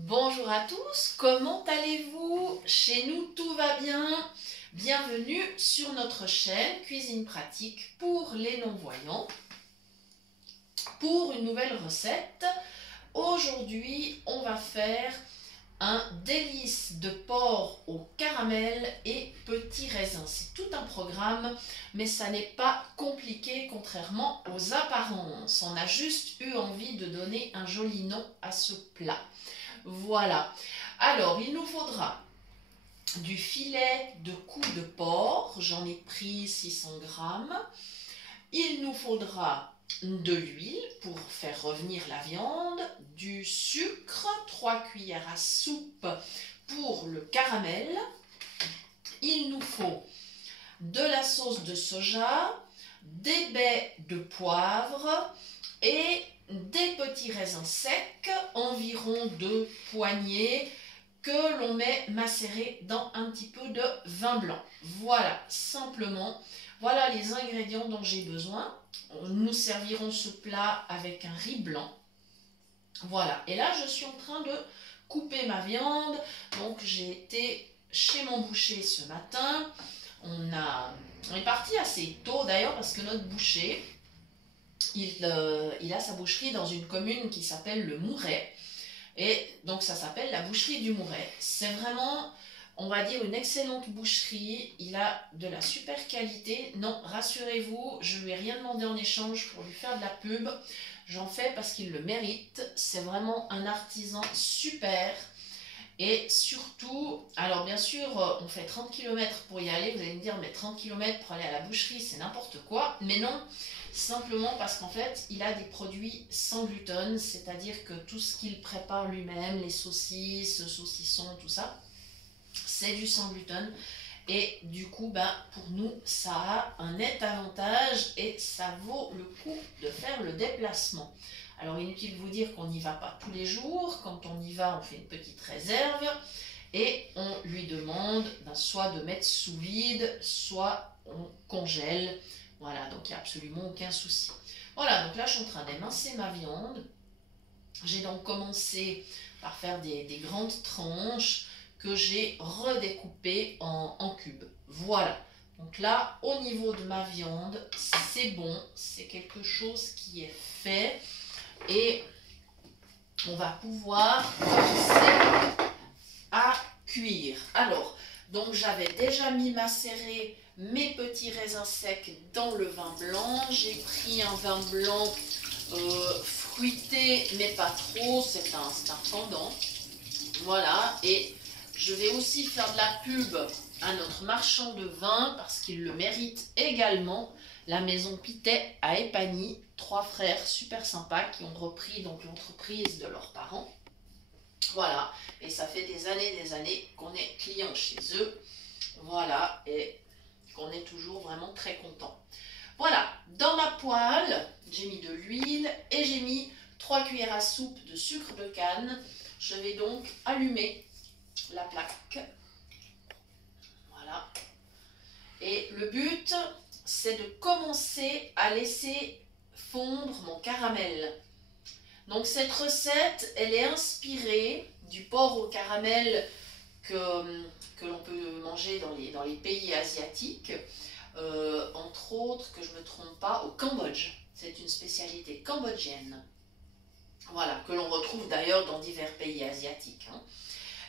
Bonjour à tous, comment allez-vous? Chez nous tout va bien. Bienvenue sur notre chaîne Cuisine pratique pour les non-voyants pour une nouvelle recette. Aujourd'hui, on va faire un délice de porc au caramel et petits raisins. C'est tout un programme, mais ça n'est pas compliqué contrairement aux apparences. On a juste eu envie de donner un joli nom à ce plat. Voilà. Alors, il nous faudra du filet de cou de porc. J'en ai pris 600 grammes. Il nous faudra de l'huile pour faire revenir la viande, du sucre, 3 cuillères à soupe pour le caramel. Il nous faut de la sauce de soja, des baies de poivre et des petits raisins secs, environ 2 poignées, que l'on met macérés dans un petit peu de vin blanc. Voilà, simplement, voilà les ingrédients dont j'ai besoin. Nous servirons ce plat avec un riz blanc. Voilà, et là je suis en train de couper ma viande. Donc j'ai été chez mon boucher ce matin. On est parti assez tôt d'ailleurs parce que notre boucher, il a sa boucherie dans une commune qui s'appelle le Mouret. Et donc ça s'appelle la boucherie du Mouret. C'est vraiment, on va dire, une excellente boucherie. Il a de la super qualité. Non, rassurez-vous, je ne lui ai rien demandé en échange pour lui faire de la pub. J'en fais parce qu'il le mérite. C'est vraiment un artisan super. Et surtout, alors bien sûr, on fait 30 km pour y aller. Vous allez me dire, mais 30 km pour aller à la boucherie, c'est n'importe quoi. Mais non, simplement parce qu'en fait, il a des produits sans gluten, c'est-à-dire que tout ce qu'il prépare lui-même, les saucisses, saucissons, tout ça, c'est du sans gluten. Et du coup, pour nous, ça a un net avantage et ça vaut le coup de faire le déplacement. Alors, inutile de vous dire qu'on n'y va pas tous les jours. Quand on y va, on fait une petite réserve et on lui demande soit de mettre sous vide, soit on congèle. Voilà, donc il n'y a absolument aucun souci. Voilà, donc là, je suis en train d'émincer ma viande. J'ai donc commencé par faire des grandes tranches que j'ai redécoupées en cubes. Voilà. Donc là, au niveau de ma viande, c'est bon. C'est quelque chose qui est fait. Et on va pouvoir commencer à cuire. Alors, donc j'avais déjà mis macérer mes petits raisins secs dans le vin blanc. J'ai pris un vin blanc fruité, mais pas trop, c'est un fondant. Voilà, et je vais aussi faire de la pub à notre marchand de vin parce qu'il le mérite également. La maison Pitet à Épagny, 3 frères super sympas qui ont repris donc l'entreprise de leurs parents. Voilà, et ça fait des années qu'on est client chez eux. Voilà, et qu'on est toujours vraiment très content. Voilà, dans ma poêle, j'ai mis de l'huile et j'ai mis 3 cuillères à soupe de sucre de canne. Je vais donc allumer la plaque. Voilà. Et le but, c'est de commencer à laisser fondre mon caramel. Donc cette recette, elle est inspirée du porc au caramel que l'on peut manger dans les pays asiatiques. Entre autres, que je ne me trompe pas, au Cambodge. C'est une spécialité cambodgienne. Voilà, que l'on retrouve d'ailleurs dans divers pays asiatiques.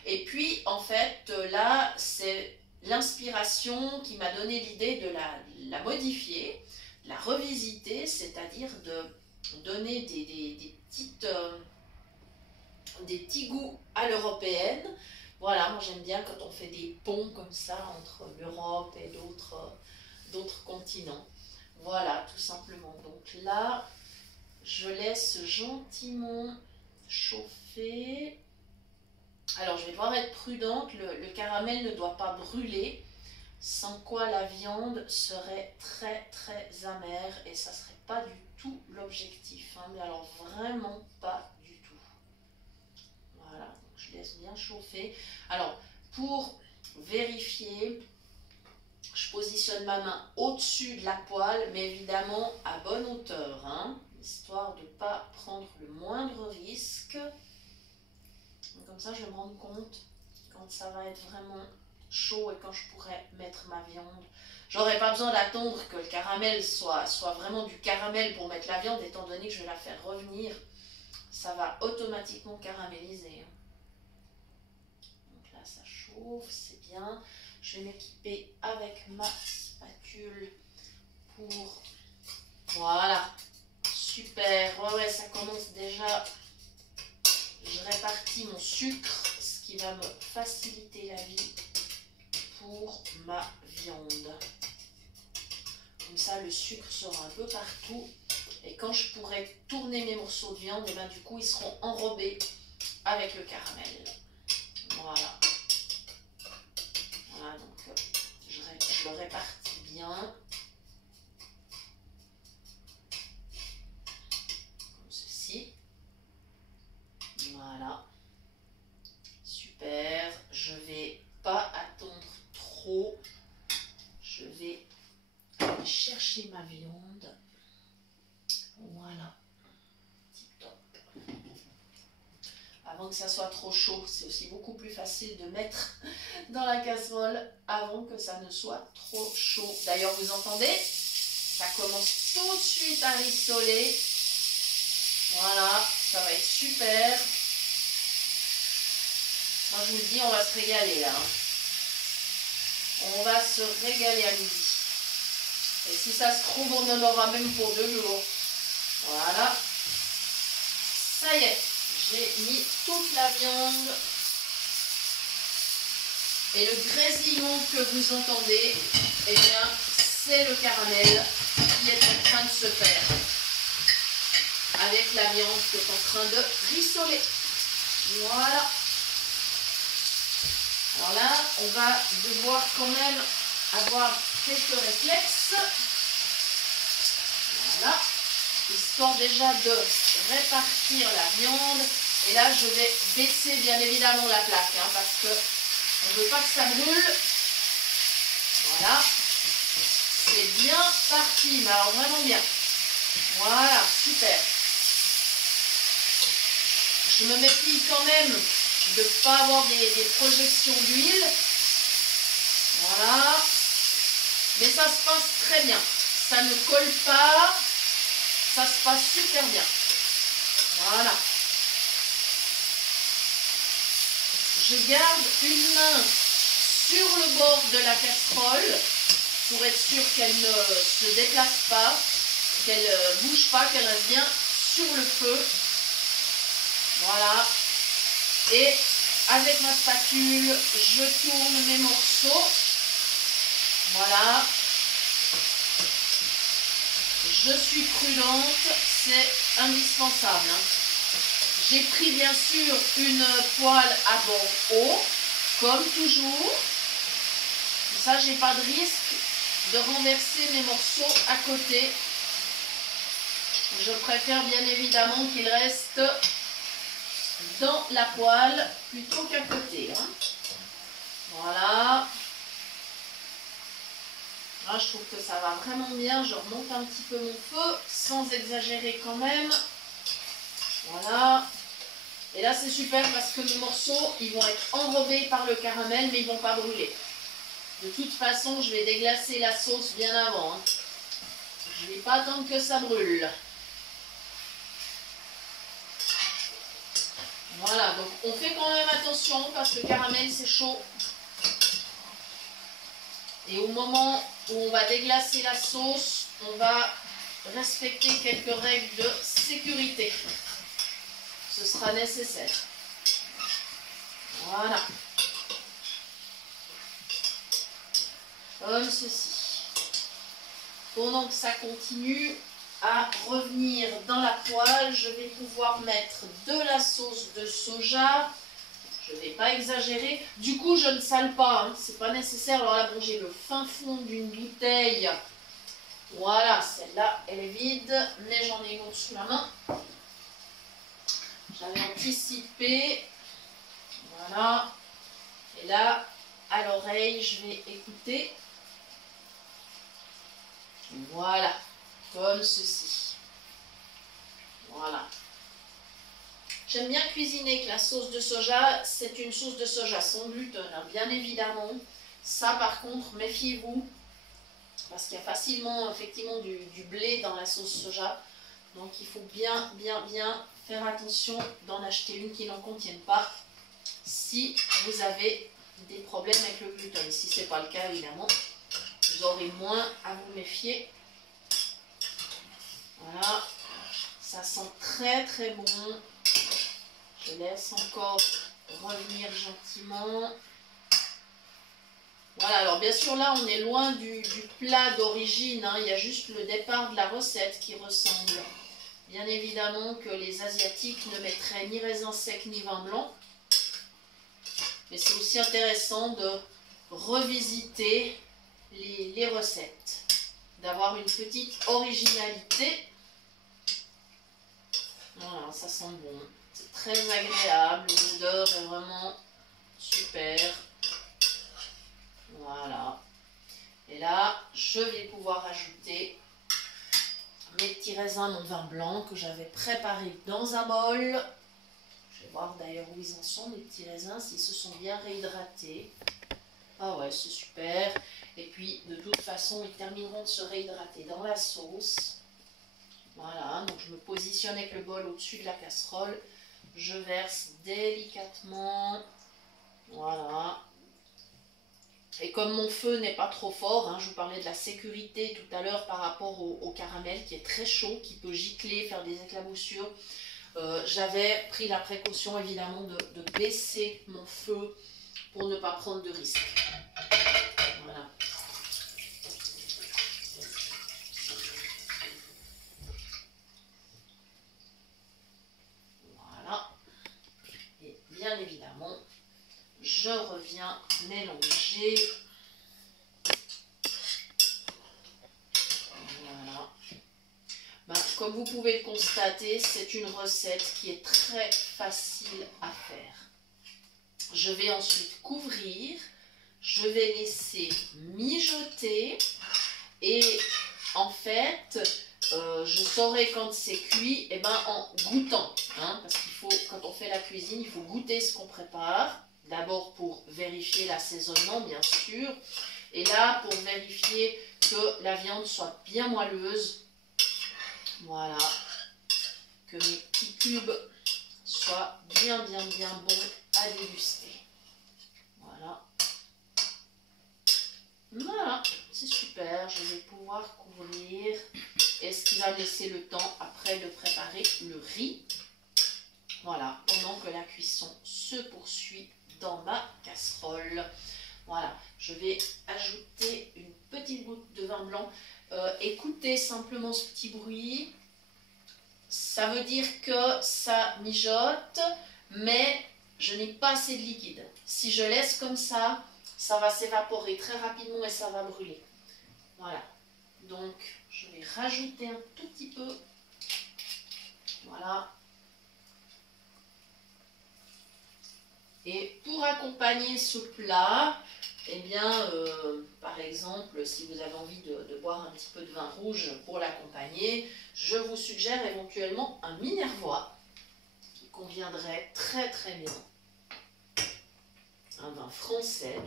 Et puis, en fait, là, c'est l'inspiration qui m'a donné l'idée de la modifier, de la revisiter, c'est-à-dire de donner des petits goûts à l'européenne. Voilà, moi j'aime bien quand on fait des ponts comme ça entre l'Europe et d'autres continents. Voilà, tout simplement. Donc là, je laisse gentiment chauffer. Alors, je vais devoir être prudente. Le caramel ne doit pas brûler, sans quoi la viande serait très très amère et ça serait pas du tout l'objectif. Mais alors vraiment pas du tout. Voilà, donc je laisse bien chauffer. Alors, pour vérifier, je positionne ma main au-dessus de la poêle, mais évidemment à bonne hauteur, histoire de ne pas prendre le moindre risque. Comme Comme ça, je vais me rendre compte quand ça va être vraiment chaud et quand je pourrais mettre ma viande. J'aurais pas besoin d'attendre que le caramel soit vraiment du caramel pour mettre la viande, étant donné que je vais la faire revenir. Ça va automatiquement caraméliser. Donc là, ça chauffe, c'est bien. Je vais m'équiper avec ma spatule pour... Voilà, super. Ouais, ça commence déjà. Je répartis mon sucre, ce qui va me faciliter la vie pour ma viande. Comme ça, le sucre sera un peu partout. Et quand je pourrai tourner mes morceaux de viande, et ben, du coup, ils seront enrobés avec le caramel. Voilà. Voilà, donc je le répartis bien. Comme ceci. Voilà. Super. Je ne vais pas attendre trop. Je vais aller chercher ma viande. Voilà. Tip top. Avant que ça soit trop chaud, c'est aussi beaucoup plus facile de mettre dans la casserole avant que ça ne soit trop chaud. D'ailleurs, vous entendez? Ça commence tout de suite à rissoler. Voilà, ça va être super. Moi, je vous le dis, on va se régaler là. On va se régaler à midi. Et si ça se trouve, on en aura même pour 2 jours. Voilà. Ça y est, j'ai mis toute la viande. Et le grésillement que vous entendez, eh bien, c'est le caramel qui est en train de se faire avec la viande qui est en train de rissoler. Voilà. Alors là, on va devoir quand même avoir quelques réflexes. Voilà. Histoire déjà de répartir la viande. Et là, je vais baisser bien évidemment la plaque, hein, parce que on ne veut pas que ça brûle. Voilà. C'est bien parti, mais alors vraiment bien. Voilà, super. Je me méfie quand même de ne pas avoir des projections d'huile. Voilà. Mais ça se passe très bien. Ça ne colle pas. Ça se passe super bien. Voilà. Je garde une main sur le bord de la casserole pour être sûr qu'elle ne se déplace pas, qu'elle ne bouge pas, qu'elle reste bien sur le feu. Voilà. Et avec ma spatule, je tourne mes morceaux. Voilà. Je suis prudente, c'est indispensable. J'ai pris bien sûr une poêle à bord haut, comme toujours. Ça, j'ai pas de risque de renverser mes morceaux à côté. Je préfère bien évidemment qu'ils restent dans la poêle plutôt qu'à côté. Hein. Voilà. Là, je trouve que ça va vraiment bien. Je remonte un petit peu mon feu sans exagérer quand même. Voilà. Et là, c'est super parce que mes morceaux, ils vont être enrobés par le caramel, mais ils ne vont pas brûler. De toute façon, je vais déglacer la sauce bien avant. Hein. Je ne vais pas attendre que ça brûle. Voilà, donc on fait quand même attention parce que le caramel, c'est chaud. Et au moment où on va déglacer la sauce, on va respecter quelques règles de sécurité. Ce sera nécessaire. Voilà. Comme ceci. Pendant que ça continue à revenir dans la poêle, je vais pouvoir mettre de la sauce de soja. Je ne vais pas exagérer. Du coup, je ne sale pas. Hein. C'est pas nécessaire. Alors là, bon, j'ai le fin fond d'une bouteille. Voilà, celle-là, elle est vide. Mais j'en ai une autre sous la main. J'avais anticipé. Voilà. Et là, à l'oreille, je vais écouter. Voilà. Comme ceci. Voilà. J'aime bien cuisiner avec la sauce de soja. C'est une sauce de soja sans gluten, hein, bien évidemment. Ça, par contre, méfiez-vous, parce qu'il y a facilement, effectivement, du blé dans la sauce soja. Donc, il faut bien faire attention d'en acheter une qui n'en contienne pas si vous avez des problèmes avec le gluten. Si ce n'est pas le cas, évidemment, vous aurez moins à vous méfier. Voilà, ça sent très bon. Je laisse encore revenir gentiment. Voilà, alors bien sûr là on est loin du plat d'origine, hein. Il y a juste le départ de la recette qui ressemble. Bien évidemment que les Asiatiques ne mettraient ni raisin sec ni vin blanc. Mais c'est aussi intéressant de revisiter les recettes, d'avoir une petite originalité. Voilà, ça sent bon, c'est très agréable, l'odeur est vraiment super. Voilà. Et là, je vais pouvoir ajouter mes petits raisins, mon vin blanc que j'avais préparé dans un bol. Je vais voir d'ailleurs où ils en sont, mes petits raisins, s'ils se sont bien réhydratés. Ah ouais, c'est super. Et puis, de toute façon, ils termineront de se réhydrater dans la sauce. Voilà, donc je me positionne avec le bol au-dessus de la casserole. Je verse délicatement. Voilà. Et comme mon feu n'est pas trop fort, hein, je vous parlais de la sécurité tout à l'heure par rapport au caramel qui est très chaud, qui peut gicler, faire des éclaboussures. J'avais pris la précaution évidemment de baisser mon feu pour ne pas prendre de risques. Voilà. Voilà. Et bien évidemment, je reviens mélanger. Voilà. Ben, comme vous pouvez le constater, c'est une recette qui est très facile à faire. Je vais ensuite couvrir, je vais laisser mijoter et en fait, je saurai quand c'est cuit en goûtant. Hein, parce qu'il faut, quand on fait la cuisine, il faut goûter ce qu'on prépare. D'abord pour vérifier l'assaisonnement, bien sûr. Et là, pour vérifier que la viande soit bien moelleuse. Voilà. Que mes petits cubes soient bien bons à déguster. Voilà. Voilà, c'est super. Je vais pouvoir couvrir. Et ce qui va me laisser le temps après de préparer le riz. Voilà, pendant que la cuisson se poursuit dans ma casserole. Voilà, je vais ajouter une petite goutte de vin blanc. Écoutez simplement ce petit bruit. Ça veut dire que ça mijote, mais je n'ai pas assez de liquide. Si je laisse comme ça, ça va s'évaporer très rapidement et ça va brûler. Voilà, donc je vais rajouter un tout petit peu. Voilà. Et pour accompagner ce plat, eh bien, par exemple, si vous avez envie de boire un petit peu de vin rouge pour l'accompagner, je vous suggère éventuellement un minervois qui conviendrait très bien. Un vin français, donc.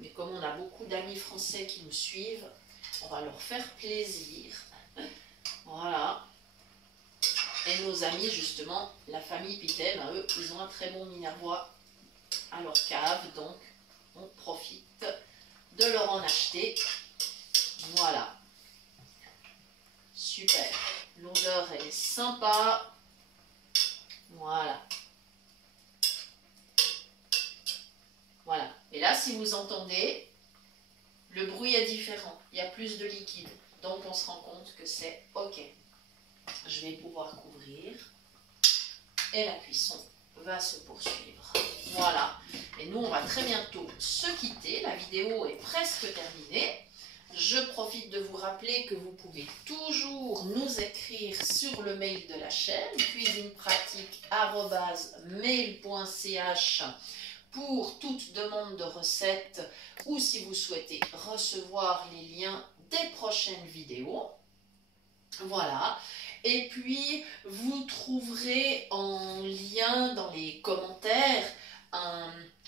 Mais comme on a beaucoup d'amis français qui nous suivent, on va leur faire plaisir. Voilà. Et nos amis, justement, la famille Pitel, eux, ils ont un très bon minervois à leur cave, donc on profite de leur en acheter. Voilà. Super. L'odeur, elle est sympa. Voilà. Voilà. Et là, si vous entendez, le bruit est différent. Il y a plus de liquide. Donc, on se rend compte que c'est OK. Je vais pouvoir couvrir. Et la cuisson va se poursuivre. Voilà. Et nous, on va très bientôt se quitter. La vidéo est presque terminée. Je profite de vous rappeler que vous pouvez toujours nous écrire sur le mail de la chaîne cuisinepratique@mail.ch pour toute demande de recettes ou si vous souhaitez recevoir les liens des prochaines vidéos. Voilà. Et puis, vous trouverez en lien dans les commentaires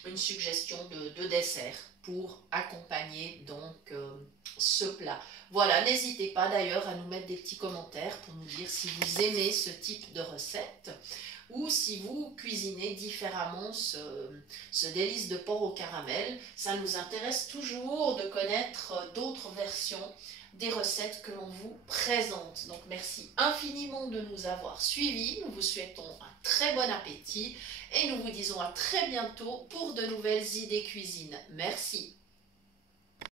une suggestion de dessert pour accompagner donc ce plat. Voilà, n'hésitez pas d'ailleurs à nous mettre des petits commentaires pour nous dire si vous aimez ce type de recette ou si vous cuisinez différemment ce délice de porc au caramel. Ça nous intéresse toujours de connaître d'autres versions des recettes que l'on vous présente. Donc merci infiniment de nous avoir suivis. Nous vous souhaitons un très bon appétit et nous vous disons à très bientôt pour de nouvelles idées cuisine. Merci.